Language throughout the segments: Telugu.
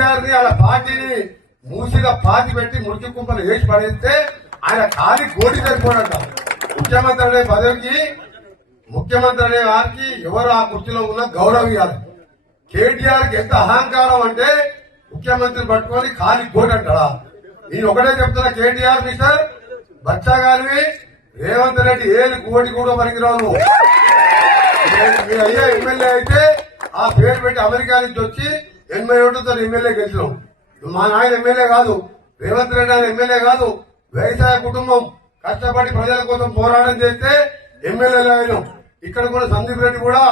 కేసీఆర్ ని అలా పార్టీని మూసిగా పాతి పెట్టి మురికి కుంపలు వేసి పడేస్తే ఆయన ఖాళీ గోడి సరిపోడంట. ముఖ్యమంత్రి అనే పదవికి ముఖ్యమంత్రి అనే వారికి ఎవరు ఆ కుర్చీలో ఉన్న గౌరవం ఇవ్వాలి. కేటీఆర్ కి ఎంత అహంకారం అంటే ముఖ్యమంత్రి పట్టుకొని ఖాళీ గోడి అంటాడా? నేను ఒకటే చెప్తున్నా, కేటీఆర్ మిస్టర్ బచ్చాగారివి రేవంత్ రెడ్డి ఏది కోటి కూడా పనికిరావు. మీ అయ్యా ఎమ్మెల్యే అయితే ఆ పేరు పెట్టి అమెరికా నుంచి వచ్చి 80 ఓట్లతో ఎమ్మెల్యే గెలిచినాం. మా నాయన ఎమ్మెల్యే కాదు, రేవంత్ రెడ్డి ఆయన ఎమ్మెల్యే కాదు. వ్యవసాయ కుటుంబం కష్టపడి ప్రజల కోసం పోరాటం చేస్తే ఎమ్మెల్యేలు అయినాం. ఇక్కడ కూడా సందీప్ రెడ్డి కూడా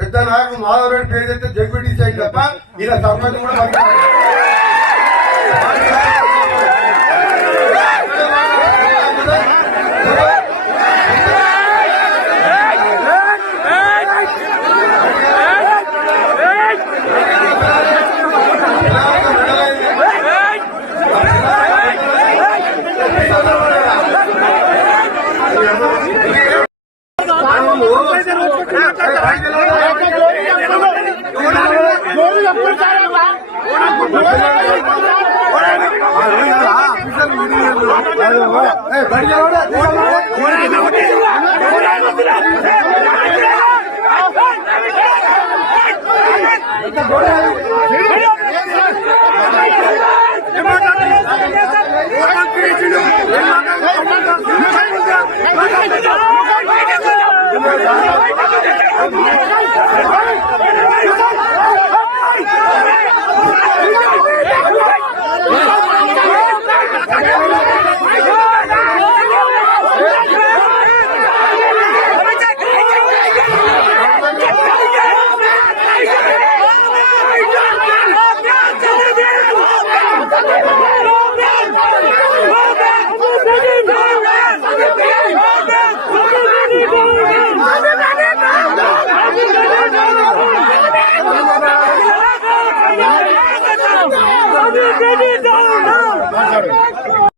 పెద్ద నాయకుడు మాధవ్ రెడ్డి పేరు చేస్తే జడ్పీటీసీ అయింది తప్ప ఇలా సర్పంచ్ కూడా Get it down!